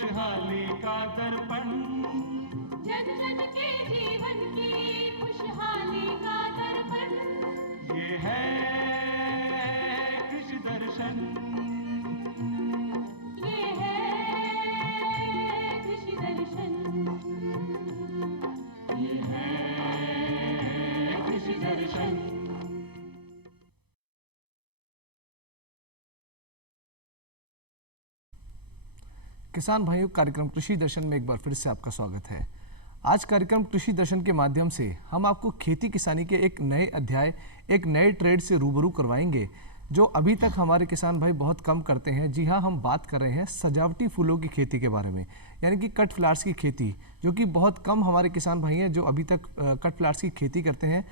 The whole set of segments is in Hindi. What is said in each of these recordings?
खुशहाली का दर्पण, जन जन के जीवन की खुशहाली का दर्पण, ये है कृषि दर्शन। ये है कृषि दर्शन, ये है कृषि दर्शन। किसान भाइयों, कार्यक्रम कृषि दर्शन में एक बार फिर से आपका स्वागत है। आज कार्यक्रम कृषि दर्शन के माध्यम से हम आपको खेती किसानी के एक नए अध्याय, एक नए ट्रेड से रूबरू करवाएंगे जो अभी तक हमारे किसान भाई बहुत कम करते हैं। जी हाँ, हम बात कर रहे हैं सजावटी फूलों की खेती के बारे में, यानी कि कट फ्लावर्स की खेती, जो कि बहुत कम हमारे किसान भाई हैं जो अभी तक कट फ्लावर्स की खेती करते हैं।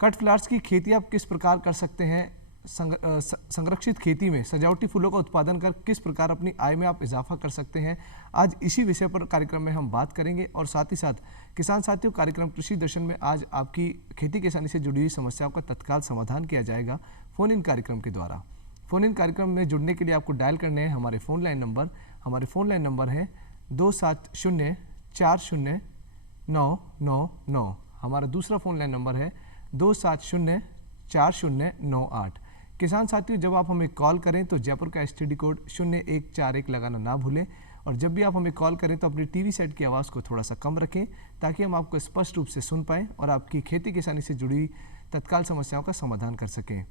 कट फ्लावर्स की खेती आप किस प्रकार कर सकते हैं, संरक्षित खेती में सजावटी फूलों का उत्पादन कर किस प्रकार अपनी आय में आप इजाफा कर सकते हैं, आज इसी विषय पर कार्यक्रम में हम बात करेंगे। और साथ ही साथ किसान साथियों, कार्यक्रम कृषि दर्शन में आज आपकी खेती किसानी से जुड़ी हुई समस्याओं का तत्काल समाधान किया जाएगा फ़ोन इन कार्यक्रम के द्वारा। फ़ोन इन कार्यक्रम में जुड़ने के लिए आपको डायल करने हैं हमारे फ़ोन लाइन नंबर। हमारे फ़ोन लाइन नंबर है 27040999। हमारा दूसरा फ़ोन लाइन नंबर है 27040998। किसान साथियों, जब आप हमें कॉल करें तो जयपुर का STD कोड 0141 लगाना ना भूलें। और जब भी आप हमें कॉल करें तो अपनी टीवी सेट की आवाज़ को थोड़ा सा कम रखें ताकि हम आपको स्पष्ट रूप से सुन पाएँ और आपकी खेती किसानी से जुड़ी तत्काल समस्याओं का समाधान कर सकें।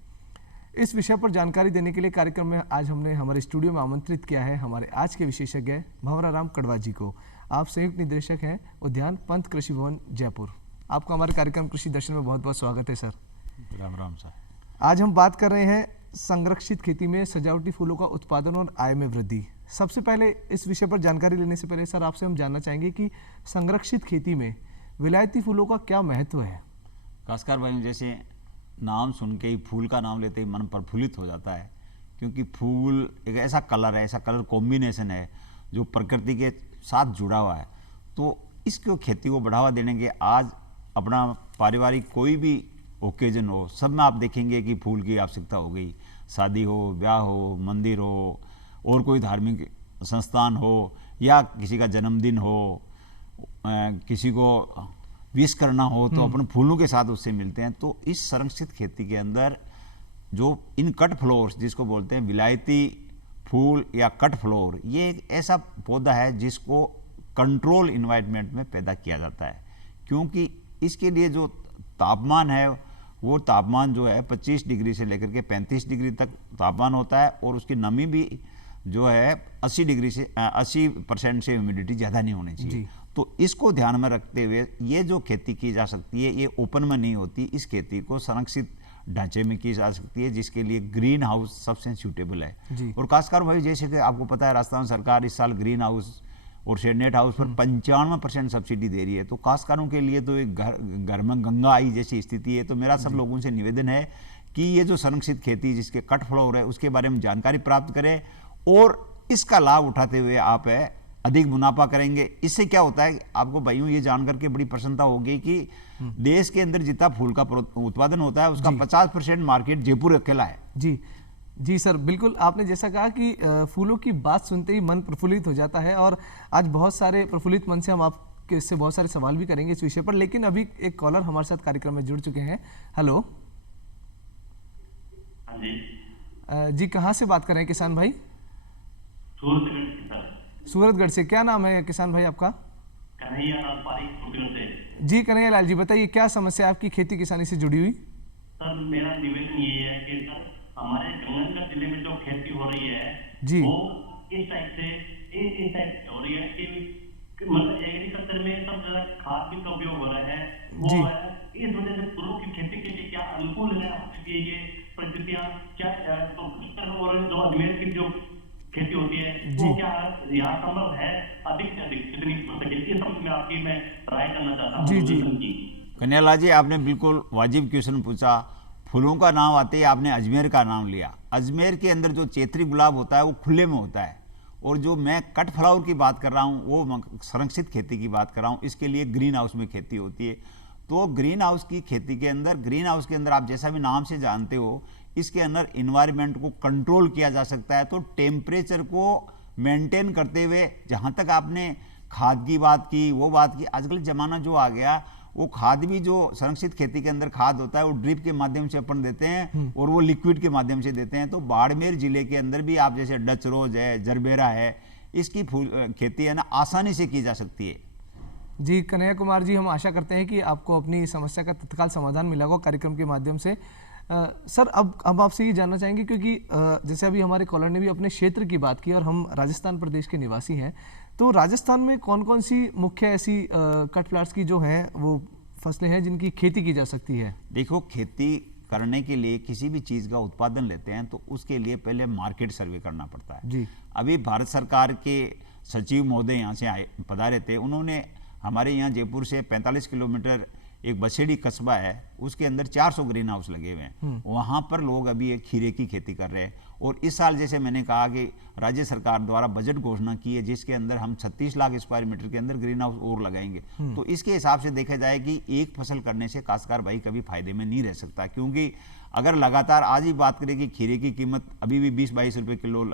इस विषय पर जानकारी देने के लिए कार्यक्रम में आज हमने हमारे स्टूडियो में आमंत्रित किया है हमारे आज के विशेषज्ञ भंवरा राम कड़वा जी को। आप संयुक्त निदेशक हैं उद्यान पंत कृषि भवन जयपुर। आपका हमारे कार्यक्रम कृषि दर्शन में बहुत बहुत स्वागत है सर। राम राम सर। आज हम बात कर रहे हैं संरक्षित खेती में सजावटी फूलों का उत्पादन और आय में वृद्धि। सबसे पहले इस विषय पर जानकारी लेने से पहले सर आपसे हम जानना चाहेंगे कि संरक्षित खेती में विलायती फूलों का क्या महत्व है। खासकर भाई, जैसे नाम सुन के ही, फूल का नाम लेते ही मन प्रफुल्लित हो जाता है, क्योंकि फूल एक ऐसा कलर है, ऐसा कलर कॉम्बिनेशन है जो प्रकृति के साथ जुड़ा हुआ है। तो इसको खेती को बढ़ावा देने के आज अपना पारिवारिक कोई भी ओकेजन हो, सब में आप देखेंगे कि फूल की आवश्यकता हो गई। शादी हो, ब्याह हो, मंदिर हो, और कोई धार्मिक संस्थान हो, या किसी का जन्मदिन हो, किसी को विश करना हो, तो अपन फूलों के साथ उससे मिलते हैं। तो इस संरक्षित खेती के अंदर जो इन कट फ्लावर्स जिसको बोलते हैं विलायती फूल या कट फ्लावर, ये एक ऐसा पौधा है जिसको कंट्रोल इन्वायरमेंट में पैदा किया जाता है, क्योंकि इसके लिए जो तापमान है वो तापमान जो है 25 डिग्री से लेकर के 35 डिग्री तक तापमान होता है, और उसकी नमी भी जो है 80% से ह्यूमिडिटी ज़्यादा नहीं होनी चाहिए। तो इसको ध्यान में रखते हुए ये जो खेती की जा सकती है, ये ओपन में नहीं होती। इस खेती को संरक्षित ढांचे में की जा सकती है, जिसके लिए ग्रीन हाउस सबसे सूटेबल है। और खासकर भाई, जैसे कि आपको पता है, राजस्थान सरकार इस साल ग्रीन हाउस और शेडनेट हाउस पर 95% सब्सिडी दे रही है। तो काश्तकारों के लिए तो एक घर में गंगा आई जैसी स्थिति है। तो मेरा सब लोगों से निवेदन है कि ये जो संरक्षित खेती जिसके कट फ्लावर है उसके बारे में जानकारी प्राप्त करें, और इसका लाभ उठाते हुए आप अधिक मुनाफा करेंगे। इससे क्या होता है, आपको भाइयों ये जान करके बड़ी प्रसन्नता होगी कि देश के अंदर जितना फूल का उत्पादन होता है उसका 50% मार्केट जयपुर अकेला है। जी सर, बिल्कुल आपने जैसा कहा कि फूलों की बात सुनते ही मन प्रफुल्लित हो जाता है, और आज बहुत सारे प्रफुल्लित मन से हम आपके इससे बहुत सारे सवाल भी करेंगे इस विषय पर। लेकिन अभी एक कॉलर हमारे साथ कार्यक्रम में जुड़ चुके हैं। हेलो जी, कहाँ से बात कर रहे हैं किसान भाई? सूरतगढ़ से। क्या नाम है किसान भाई आपका? कन्हैयालाल पारिक से। जी कन्हैया लाल जी, बताइए क्या समस्या आपकी खेती किसानी से जुड़ी हुई? सर, मेरा निवेदन ये है कि सर हमारे गंगानगर जिले में जो खेती हो रही है जी, वो इस टाइप से हो रही है कि मतलब एग्रीकल्चर में सब ज्यादा खाद भी का उपयोग हो रहा है। वो इस वजह से फूलों की खेती के लिए क्या अनुकूल है आपके लिए ये परिस्थितियाँ? क्या तो और जो अजमेर की जो खेती होती है वो क्या यहाँ संभव है अधिक से अधिक कितनी हो सके, इस संबंध में आपकी मैं राय करना चाहता हूँ। जी कन्हैयालाल जी, आपने बिल्कुल वाजिब क्वेश्चन पूछा। फूलों का नाम आते ही आपने अजमेर का नाम लिया। अजमेर के अंदर जो चैत्री गुलाब होता है वो खुले में होता है, और जो मैं कट फ्लावर की बात कर रहा हूँ वो संरक्षित खेती की बात कर रहा हूँ। इसके लिए ग्रीन हाउस में खेती होती है। तो ग्रीन हाउस की खेती के अंदर, ग्रीन हाउस के अंदर आप जैसा भी नाम से जानते हो, इसके अंदर इन्वायरमेंट को कंट्रोल किया जा सकता है। तो टेम्परेचर को मेंटेन करते हुए, जहाँ तक आपने खाद की बात की, वो बात की, आजकल ज़माना जो आ गया, वो खाद भी जो संरक्षित खेती के अंदर खाद होता है वो ड्रिप के माध्यम से अपन देते हैं और वो लिक्विड के माध्यम से देते हैं। तो बाड़मेर जिले के अंदर भी आप जैसे डच रोज है, जरबेरा है, इसकी खेती है ना आसानी से की जा सकती है। जी कन्हैया कुमार जी, हम आशा करते हैं कि आपको अपनी समस्या का तत्काल समाधान मिला होगा कार्यक्रम के माध्यम से। सर अब आपसे ये जानना चाहेंगे, क्योंकि जैसे अभी हमारे कॉलर ने भी अपने क्षेत्र की बात की और हम राजस्थान प्रदेश के निवासी हैं, तो राजस्थान में कौन कौन सी मुख्य ऐसी कट फ्लावर्स की जो हैं वो फसलें हैं जिनकी खेती की जा सकती है? देखो, खेती करने के लिए किसी भी चीज़ का उत्पादन लेते हैं तो उसके लिए पहले मार्केट सर्वे करना पड़ता है जी। अभी भारत सरकार के सचिव महोदय यहाँ से आए पधारे थे, उन्होंने हमारे यहाँ जयपुर से 45 किलोमीटर एक बसेड़ी कस्बा है, उसके अंदर 400 ग्रीन हाउस लगे हुए हैं। वहाँ पर लोग अभी एक खीरे की खेती कर रहे हैं। और इस साल जैसे मैंने कहा कि राज्य सरकार द्वारा बजट घोषणा की है जिसके अंदर हम 36 लाख स्क्वायर मीटर के अंदर ग्रीन हाउस और लगाएंगे। तो इसके हिसाब से देखा जाए कि एक फसल करने से काश्तकार भाई कभी फायदे में नहीं रह सकता, क्योंकि अगर लगातार आज ही बात करें कि खीरे की कीमत अभी भी 20-22 रुपये किलो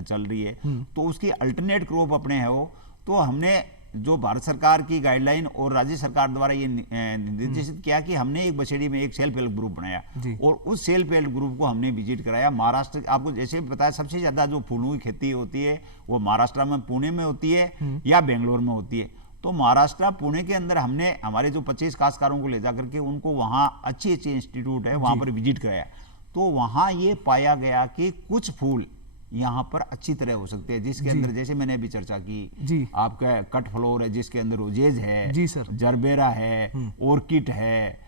चल रही है, तो उसकी अल्टरनेट क्रॉप अपने है वो, तो हमने जो भारत सरकार की गाइडलाइन और राज्य सरकार द्वारा ये निर्देशित किया कि हमने एक बसेड़ी में एक सेल्फ हेल्प ग्रुप बनाया और उस सेल्फ हेल्प ग्रुप को हमने विजिट कराया। महाराष्ट्र, आपको जैसे बताया, सबसे ज़्यादा जो फूलों की खेती होती है वो महाराष्ट्र में पुणे में होती है या बेंगलोर में होती है। तो महाराष्ट्र पुणे के अंदर हमने हमारे जो 25 काश्तकारों को ले जा करके उनको वहाँ अच्छी इंस्टीट्यूट है वहाँ पर विजिट कराया। तो वहाँ ये पाया गया कि कुछ फूल यहाँ पर अच्छी तरह हो सकते हैं, जिसके अंदर जैसे मैंने अभी चर्चा की, आपका कट फ्लोर है जिसके अंदर रोजेज है जी सर, जरबेरा है, ऑर्किड है,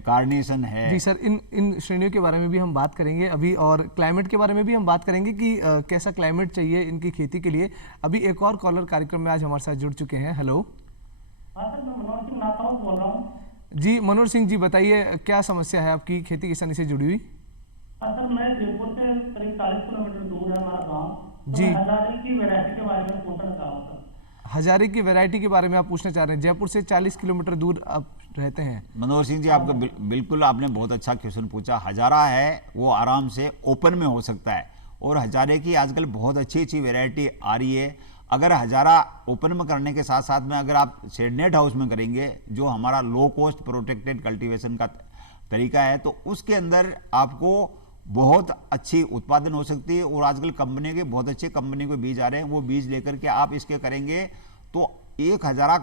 कार्नेशन है। जी सर, इन श्रेणियों के बारे में भी हम बात करेंगे अभी, और क्लाइमेट के बारे में भी हम बात करेंगे कि कैसा क्लाइमेट चाहिए इनकी खेती के लिए। अभी एक और कॉलर कार्यक्रम में आज हमारे साथ जुड़ चुके हैं। हेलो। हाँ सर, मैं मनोहर सिंह नाथावत बोल रहा हूँ। जी मनोहर सिंह जी, बताइए क्या समस्या है आपकी खेती किसानी से जुड़ी हुई? सर, मैं जयपुर से करीब 40 किलोमीटर दूर है हमारा गाँव। जी। हजारे की वैरायटी के बारे में पूछना चाह रहा हूँ सर। हजारे की वैरायटी के बारे में आप पूछना चाह रहे हैं? जयपुर से 40 किलोमीटर दूर आप रहते हैं। मनोहर सिंह जी, आपका बिल्कुल आपने बहुत अच्छा क्वेश्चन पूछा। हजारा है वो आराम से ओपन में हो सकता है और हजारे की आजकल बहुत अच्छी वैरायटी आ रही है। अगर हजारा ओपन में करने के साथ साथ में अगर आप शेडनेट हाउस में करेंगे, जो हमारा लो कॉस्ट प्रोटेक्टेड कल्टीवेशन का तरीका है, तो उसके अंदर आपको बहुत अच्छी उत्पादन हो सकती है। और आजकल कंपनी के बहुत अच्छे कंपनी के बीज आ रहे हैं, वो बीज लेकर के आप इसके करेंगे तो एक हजारा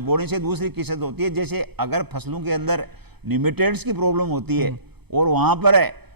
बोने से दूसरी किस्म होती है। जैसे अगर फसलों के अंदर निमेटोड्स की प्रॉब्लम होती है और वहाँ पर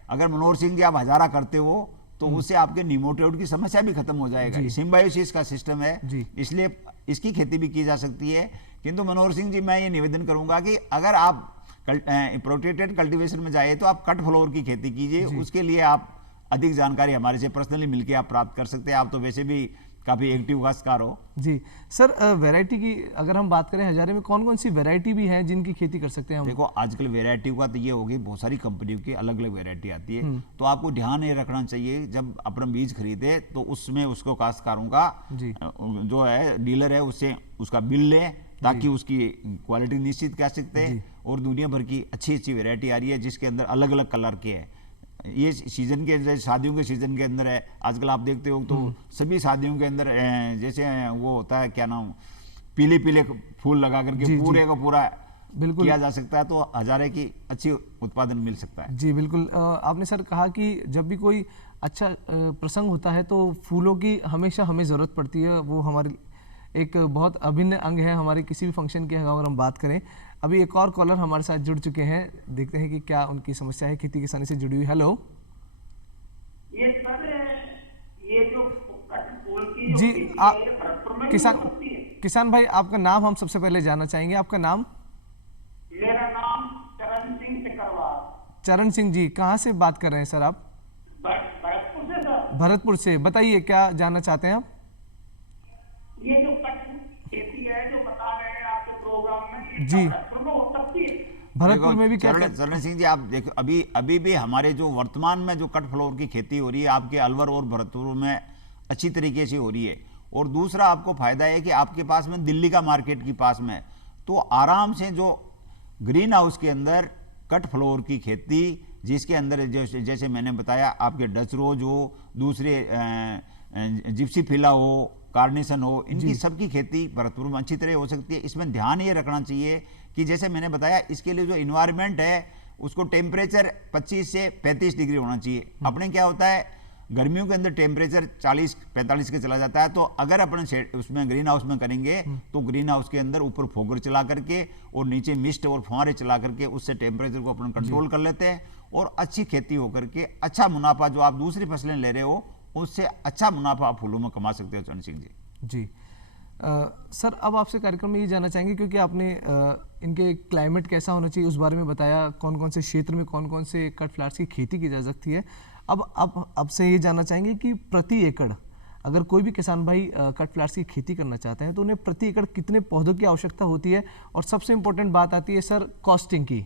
अगर मनोहर सिंह जी आप हजारा करते हो तो उससे आपके निमेटोड की समस्या भी खत्म हो जाएगा। सिम्बायोसिस का सिस्टम है, इसलिए इसकी खेती भी की जा सकती है। किंतु मनोहर सिंह जी, मैं ये निवेदन करूंगा कि अगर आप प्रोटेक्टेड कल्टीवेशन में जाए तो आप कट फ्लोर की खेती कीजिए। उसके लिए आप अधिक जानकारी हमारे से पर्सनली मिलकर आप प्राप्त कर सकते हैं। आप तो वैसे भी काफ़ी एक्टिव काश्तकार हो। जी सर, वैरायटी की अगर हम बात करें, हजारे में कौन कौन सी वैरायटी भी है जिनकी खेती कर सकते हैं हम? देखो, आजकल वैरायटी का तो ये हो गई, बहुत सारी कंपनियों की अलग अलग वैरायटी आती है। तो आपको ध्यान ये रखना चाहिए जब अपना बीज खरीदे तो उसमें उसको काश्तकारों का जो है डीलर है उससे उसका बिल लें, ताकि उसकी क्वालिटी निश्चित कर सकते हैं। और दुनिया भर की अच्छी वैरायटी आ रही है जिसके अंदर अलग अलग कलर के हैं। ये सीजन के अंदर, शादियों के सीजन के अंदर है। आजकल आप देखते हो तो सभी शादियों के अंदर जैसे वो होता है, क्या नाम, पीले पीले फूल लगा करके पूरे का पूरा बिल्कुल किया जा सकता है। तो हजारे की अच्छी उत्पादन मिल सकता है। जी बिल्कुल। आपने सर कहा कि जब भी कोई अच्छा प्रसंग होता है तो फूलों की हमेशा हमें ज़रूरत पड़ती है। वो हमारे एक बहुत अभिन्न अंग है हमारे किसी भी फंक्शन की अगर हम बात करें। अभी एक और कॉलर हमारे साथ जुड़ चुके हैं, देखते हैं कि क्या उनकी समस्या है खेती किसानी से जुड़ी हुई। हेलो। ये सर, ये जो फूल की जी किसान भाई, आपका नाम हम सबसे पहले जानना चाहेंगे। आपका नाम? मेरा नाम चरण सिंह सिकरवार। चरण सिंह जी, कहाँ से बात कर रहे हैं सर आप? भरतपुर से सर। भरतपुर से। बताइए क्या जानना चाहते हैं आप? ये जो खेती है जो बता रहे हैं आपके प्रोग्राम में, जी भरतपुर में हो सकती है? भरतपुर में भी क्या? चरण सिंह जी, आप देखो, अभी भी हमारे जो वर्तमान में जो कट फ्लोर की खेती हो रही है आपके अलवर और भरतपुर में अच्छी तरीके से हो रही है। और दूसरा आपको फायदा है कि आपके पास में दिल्ली का मार्केट के पास में, तो आराम से जो ग्रीन हाउस के अंदर कट फ्लोर की खेती, जिसके अंदर जैसे मैंने बताया आपके डच रोज हो, दूसरे जिप्सी फिला हो, कार्नेशन हो, इनकी सबकी खेती भरतपुर में अच्छी तरह हो सकती है। इसमें ध्यान ये रखना चाहिए कि जैसे मैंने बताया, इसके लिए जो इन्वायरमेंट है उसको टेम्परेचर 25 से 35 डिग्री होना चाहिए। अपने क्या होता है, गर्मियों के अंदर टेम्परेचर 40-45 के चला जाता है, तो अगर अपन उसमें ग्रीन हाउस में करेंगे तो ग्रीन हाउस के अंदर ऊपर फोगर चला करके और नीचे मिस्ट और फुहारे चला करके उससे टेम्परेचर को अपन कंट्रोल कर लेते हैं और अच्छी खेती होकर के अच्छा मुनाफा, जो आप दूसरी फसलें ले रहे हो उससे अच्छा मुनाफा आप फूलों में कमा सकते हो। चरण सिंह जी जी सर, अब आपसे कार्यक्रम में ये जानना चाहेंगे, क्योंकि आपने इनके क्लाइमेट कैसा होना चाहिए उस बारे में बताया, कौन कौन से क्षेत्र में कौन कौन से कट फ्लावर्स की खेती की जा सकती है। अब से ये जानना चाहेंगे कि प्रति एकड़ अगर कोई भी किसान भाई कट फ्लावर्स की खेती करना चाहते हैं तो उन्हें प्रति एकड़ कितने पौधों की आवश्यकता होती है, और सबसे इम्पोर्टेंट बात आती है सर कॉस्टिंग की,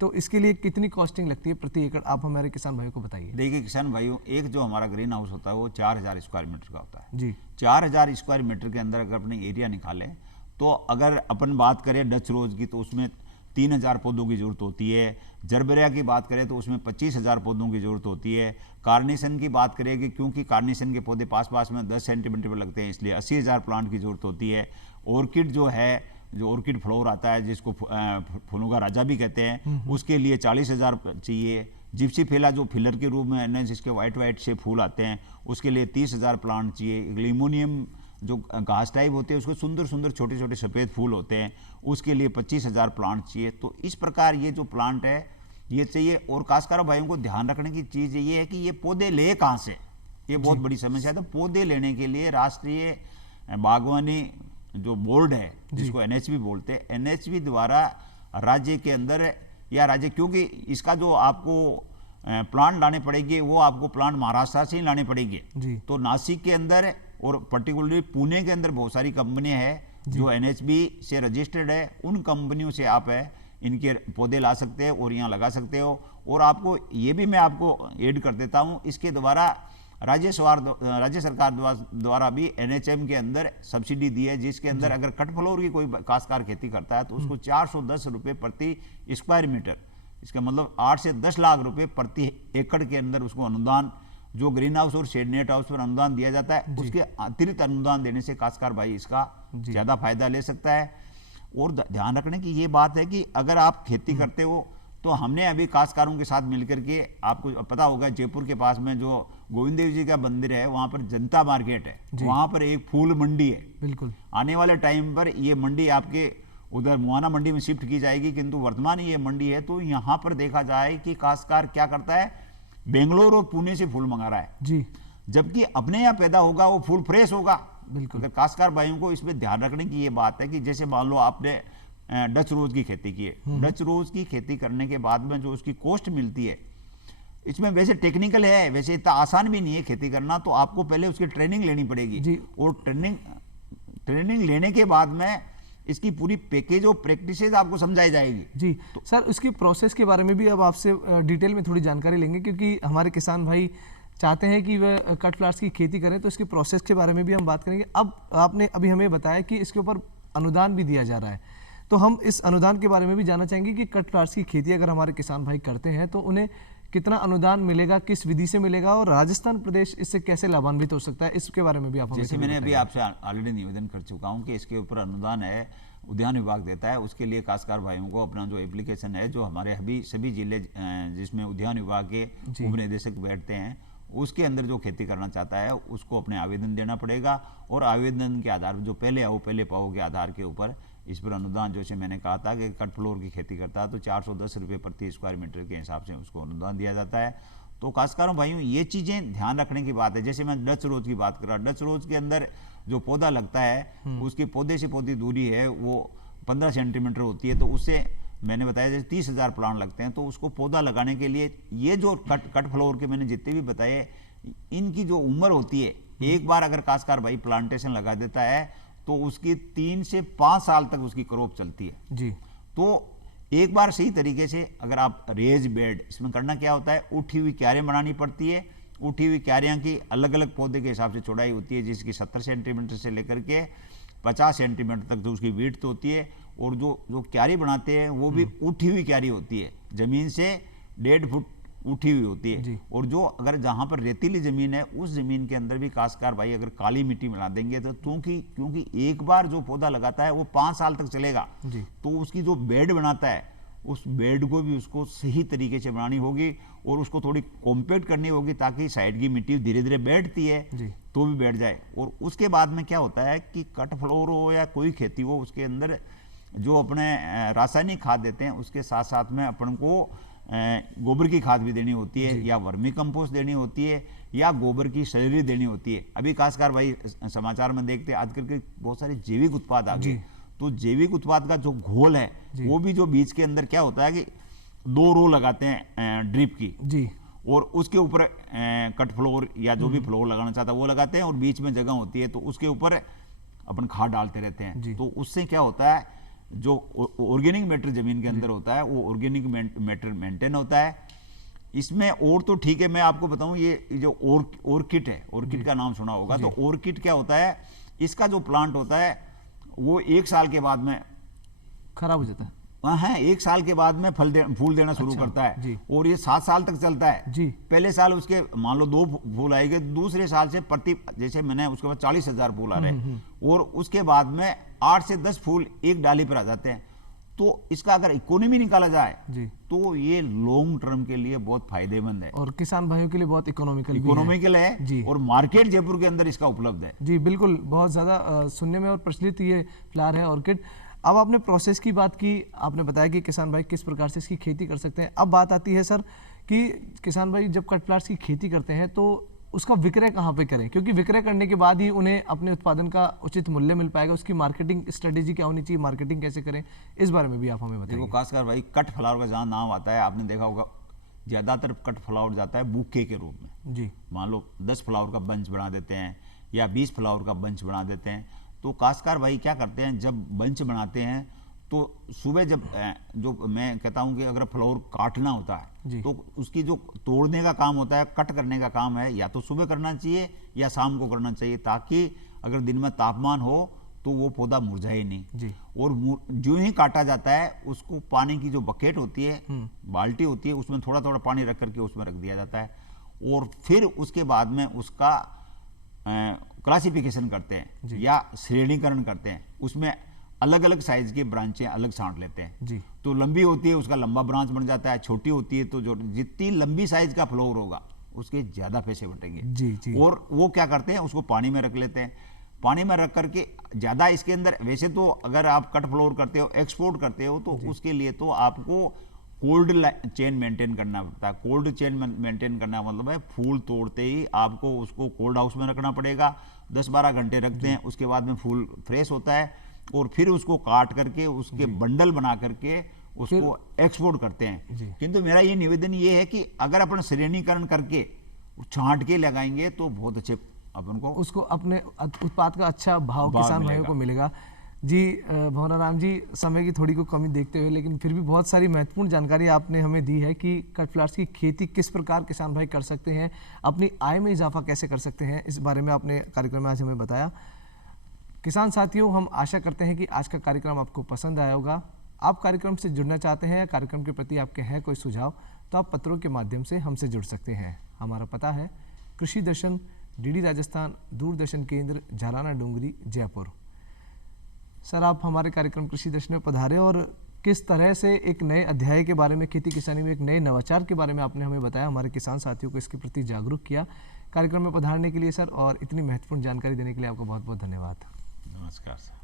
तो इसके लिए कितनी कॉस्टिंग लगती है प्रति एकड़, आप हमारे किसान भाइयों को बताइए। देखिए किसान भाइयों, एक जो हमारा ग्रीन हाउस होता है वो 4000 स्क्वायर मीटर का होता है जी। 4000 स्क्वायर मीटर के अंदर अगर अपने एरिया निकालें तो अगर अपन बात करें डच रोज की तो उसमें 3000 पौधों की जरूरत होती है। जरबेरिया की बात करें तो उसमें 25000 पौधों की जरूरत होती है। कार्नेशन की बात करें कि क्योंकि कार्नेशन के पौधे पास पास में 10 सेंटीमीटर पर लगते हैं, इसलिए 80000 प्लांट की जरूरत होती है। ऑर्किड जो है, जो ऑर्किड फ्लावर आता है जिसको फूलों का राजा भी कहते हैं, उसके लिए 40000 चाहिए। जिप्सी फेला जो फिलर के रूप में है, जिसके वाइट से फूल आते हैं, उसके लिए 30000 प्लांट चाहिए। लिमोनियम जो घास टाइप होते हैं उसको सुंदर सुंदर छोटे छोटे सफ़ेद फूल होते हैं, उसके लिए 25000 प्लांट चाहिए। तो इस प्रकार ये जो प्लांट है ये चाहिए। और काश्तकार भाइयों को ध्यान रखने की चीज़ ये है कि ये पौधे ले कहाँ से, ये बहुत बड़ी समस्या है। तो पौधे लेने के लिए राष्ट्रीय बागवानी जो बोर्ड है, जिसको NHB बोलते हैं, NHB द्वारा राज्य के अंदर या राज्य, क्योंकि इसका जो आपको प्लांट लाने पड़ेंगे वो आपको प्लांट महाराष्ट्र से ही लाने पड़ेंगे। तो नासिक के अंदर और पर्टिकुलरली पुणे के अंदर बहुत सारी कंपनियां हैं जो NHB से रजिस्टर्ड है। उन कंपनियों से आप इनके पौधे ला सकते हैं और यहाँ लगा सकते हो। और आपको ये भी मैं आपको ऐड कर देता हूँ, इसके द्वारा राज्य सरकार द्वारा भी NHM के अंदर सब्सिडी दी है, जिसके अंदर अगर कट फ्लावर की कोई काश्तकार खेती करता है तो उसको 410 रुपये प्रति स्क्वायर मीटर, इसका मतलब 8 से 10 लाख रुपए प्रति एकड़ के अंदर उसको अनुदान, जो ग्रीन हाउस और शेड नेट हाउस पर अनुदान दिया जाता है, उसके अतिरिक्त अनुदान देने से काश्तकार भाई इसका ज़्यादा फायदा ले सकता है। और ध्यान रखने की ये बात है कि अगर आप खेती करते हो तो हमने अभी काश्तकारों के साथ मिलकर के, आपको पता होगा जयपुर के पास में जो गोविंद देव जी का मंदिर है वहाँ पर जनता मार्केट है, वहाँ पर एक फूल मंडी है। बिल्कुल आने वाले टाइम पर ये मंडी आपके उधर मुआना मंडी में शिफ्ट की जाएगी, किंतु वर्तमान ये मंडी है। तो यहाँ पर देखा जाए कि काश्तकार क्या करता है, बेंगलोर और पुणे से फूल मंगा रहा है जी, जबकि अपने यहाँ पैदा होगा वो फूल फ्रेश होगा। बिल्कुल। अगर काश्तकार भाइयों को इसमें ध्यान रखने की ये बात है कि जैसे मान लो आपने डच रोज की खेती की है, डच रोज की खेती करने के बाद में जो उसकी कॉस्ट मिलती है, इसमें वैसे टेक्निकल है, वैसे इतना आसान भी नहीं है खेती करना, तो आपको पहले उसकी ट्रेनिंग लेनी पड़ेगी। और ट्रेनिंग लेने के बाद में इसकी पूरी पैकेज और प्रैक्टिसेज आपको समझाई जाएगी। जी तो सर, उसकी प्रोसेस के बारे में भी अब आपसे डिटेल में थोड़ी जानकारी लेंगे, क्योंकि हमारे किसान भाई चाहते हैं कि वह कट फ्लावर्स की खेती करें, तो इसकी प्रोसेस के बारे में भी हम बात करेंगे। अब आपने अभी हमें बताया कि इसके ऊपर अनुदान भी दिया जा रहा है, तो हम इस अनुदान के बारे में भी जानना चाहेंगे कि कट फ्लावर्स की खेती अगर हमारे किसान भाई करते हैं तो उन्हें कितना अनुदान मिलेगा, किस विधि से मिलेगा, और राजस्थान प्रदेश इससे कैसे लाभान्वित हो सकता है, इसके बारे में भी आप जैसे मैंने अभी आपसे ऑलरेडी निवेदन कर चुका हूँ कि इसके ऊपर अनुदान है, उद्यान विभाग देता है। उसके लिए काश्तकार भाइयों को अपना जो एप्लीकेशन है, जो हमारे अभी सभी जिले जिसमें उद्यान विभाग के उप निदेशक बैठते हैं, उसके अंदर जो खेती करना चाहता है उसको अपने आवेदन देना पड़ेगा। और आवेदन के आधार पर जो पहले आओ पहले पाओ के आधार के ऊपर इस पर अनुदान, जैसे मैंने कहा था कि कट फ्लोर की खेती करता है तो 410 रुपये प्रति स्क्वायर मीटर के हिसाब से उसको अनुदान दिया जाता है। तो काश्तकारों भाइयों ये चीज़ें ध्यान रखने की बात है। जैसे मैं डच रोज की बात कर रहा, डच रोज के अंदर जो पौधा लगता है उसकी पौधे से पौधी दूरी है वो 15 सेंटीमीटर होती है। तो उससे मैंने बताया जैसे 30,000 प्लांट लगते हैं, तो उसको पौधा लगाने के लिए ये जो कट फ्लावर के मैंने जितने भी बताए, इनकी जो उम्र होती है, एक बार अगर काश्तकार भाई प्लांटेशन लगा देता है तो उसकी 3 से 5 साल तक उसकी क्रॉप चलती है जी। तो एक बार सही तरीके से अगर आप रेज बेड, इसमें करना क्या होता है, उठी हुई क्यारियाँ बनानी पड़ती है। उठी हुई क्यारियाँ की अलग अलग पौधे के हिसाब से चौड़ाई होती है, जिसकी 70 सेंटीमीटर से लेकर के 50 सेंटीमीटर तक जो उसकी विड्थ होती है। और जो क्यारी बनाते हैं वो भी उठी हुई क्यारी होती है, ज़मीन से 1.5 फुट उठी हुई होती जी। है। और जो अगर जहाँ पर रेतीली ज़मीन है उस ज़मीन के अंदर भी काश्तकार भाई अगर काली मिट्टी मिला देंगे तो क्योंकि एक बार जो पौधा लगाता है वो 5 साल तक चलेगा, जी। तो उसकी जो बेड बनाता है उस बेड को भी उसको सही तरीके से बनानी होगी और उसको थोड़ी कॉम्पैक्ट करनी होगी ताकि साइड की मिट्टी धीरे धीरे बैठती है जी। तो भी बैठ जाए। और उसके बाद में क्या होता है कि कट फ्लोर हो या कोई खेती हो उसके अंदर जो अपने रासायनिक खाद देते हैं उसके साथ साथ में अपन को गोबर की खाद भी देनी होती है या वर्मी कंपोस्ट देनी होती है या गोबर की स्लरी देनी होती है। अभी खासकर भाई समाचार में देखते हैं आजकल के बहुत सारे जैविक उत्पाद आ गए, तो जैविक उत्पाद का जो घोल है वो भी जो बीज के अंदर क्या होता है कि 2 रो लगाते हैं ड्रिप की जी, और उसके ऊपर कट फ्लोर या जो भी फ्लोर लगाना चाहता है वो लगाते हैं और बीच में जगह होती है तो उसके ऊपर अपन खाद डालते रहते हैं। तो उससे क्या होता है जो ऑर्गेनिक मैटर जमीन के अंदर होता है वो ऑर्गेनिक मैटर मेंटेन होता है। इसमें और तो ठीक है, मैं आपको बताऊं ये जो ऑर्किड है, ऑर्किड का नाम सुना होगा, तो ऑर्किड क्या होता है, इसका जो प्लांट होता है वो 1 साल के बाद में खराब हो जाता है। हाँ, 1 साल के बाद में फूल देना शुरू करता है और ये 7 साल तक चलता है जी। पहले साल उसके मान लो 2 फूल आएंगे, दूसरे साल से जैसे मैंने उसके बाद 40,000 फूल आ रहे हैं और उसके बाद में 8 से 10 फूल एक डाली पर आ जाते हैं। तो इसका अगर इकोनॉमी निकाला जाए जी। तो ये लॉन्ग टर्म के लिए बहुत फायदेमंद है और किसान भाइयों के लिए बहुत इकोनॉमिकल है जी। और मार्केट जयपुर के अंदर इसका उपलब्ध है। जी बिल्कुल, बहुत ज़्यादा सुनने में और प्रचलित ये फ्लावर है ऑर्किड। अब आपने प्रोसेस की बात की, आपने बताया कि किसान भाई किस प्रकार से इसकी खेती कर सकते हैं। अब बात आती है सर कि किसान भाई जब कट फ्लावर्स की खेती करते हैं तो उसका विक्रय कहाँ पे करें, क्योंकि विक्रय करने के बाद ही उन्हें अपने उत्पादन का उचित मूल्य मिल पाएगा। उसकी मार्केटिंग स्ट्रेटेजी क्या होनी चाहिए, मार्केटिंग कैसे करें, इस बारे में भी आप हमें बताइए। देखो खासकर भाई कट फ्लावर का जहाँ नाम आता है आपने देखा होगा ज़्यादातर कट फ्लावर जाता है बुके के रूप में। जी। मान लो 10 फ्लावर का बंच बना देते हैं या 20 फ्लावर का बंच बना देते हैं। तो काश्तकार भाई क्या करते हैं, जब बंच बनाते हैं तो सुबह जब जो मैं कहता हूँ कि अगर फ्लावर काटना होता है तो उसकी जो तोड़ने का काम होता है, कट करने का काम है, या तो सुबह करना चाहिए या शाम को करना चाहिए ताकि अगर दिन में तापमान हो तो वो पौधा मुरझाए नहीं जी। और जो ही काटा जाता है उसको पानी की जो बकेट होती है, बाल्टी होती है, उसमें थोड़ा थोड़ा पानी रख करके उसमें रख दिया जाता है और फिर उसके बाद में उसका क्लासिफिकेशन करते हैं या श्रेणीकरण करते हैं। उसमें अलग अलग साइज के ब्रांचें अलग छांट लेते हैं जी। तो लंबी होती है उसका लंबा ब्रांच बन जाता है, छोटी होती है तो जो जितनी लंबी साइज का फ्लावर होगा उसके ज़्यादा पैसे बटेंगे। जी, जी। और वो क्या करते हैं उसको पानी में रख लेते हैं। पानी में रख करके ज़्यादा इसके अंदर, वैसे तो अगर आप कट फ्लावर करते हो, एक्सपोर्ट करते हो, तो उसके लिए तो आपको कोल्ड चेन मेंटेन करना पड़ता है। कोल्ड चेन मेंटेन करना मतलब है फूल तोड़ते ही आपको उसको कोल्ड हाउस में रखना पड़ेगा। 10-12 घंटे रखते हैं, उसके बाद में फूल फ्रेश होता है और फिर उसको काट करके उसके बंडल बना करके उसको एक्सपोर्ट करते हैं। किंतु मेरा ये निवेदन ये है कि अगर अपन श्रेणीकरण करके छांट के लगाएंगे तो बहुत अच्छे अपन को उसको अपने उत्पाद का अच्छा भाव किसान भाइयों को मिलेगा। जी भवनाराम जी, समय की थोड़ी को कमी देखते हुए लेकिन फिर भी बहुत सारी महत्वपूर्ण जानकारी आपने हमें दी है कि कट फ्लावर्स की खेती किस प्रकार किसान भाई कर सकते हैं, अपनी आय में इजाफा कैसे कर सकते हैं, इस बारे में आपने कार्यक्रम में आज हमें बताया। किसान साथियों, हम आशा करते हैं कि आज का कार्यक्रम आपको पसंद आया होगा। आप कार्यक्रम से जुड़ना चाहते हैं या कार्यक्रम के प्रति आपके हैं कोई सुझाव तो आप पत्रों के माध्यम से हमसे जुड़ सकते हैं। हमारा पता है कृषि दर्शन, डीडी राजस्थान, दूरदर्शन केंद्र, झालाना डूंगरी, जयपुर। सर, आप हमारे कार्यक्रम कृषि दर्शन में पधारे और किस तरह से एक नए अध्याय के बारे में, खेती किसानी में एक नए नवाचार के बारे में आपने हमें बताया, हमारे किसान साथियों को इसके प्रति जागरूक किया। कार्यक्रम में पधारने के लिए सर और इतनी महत्वपूर्ण जानकारी देने के लिए आपको बहुत बहुत धन्यवाद। नमस्कार सर।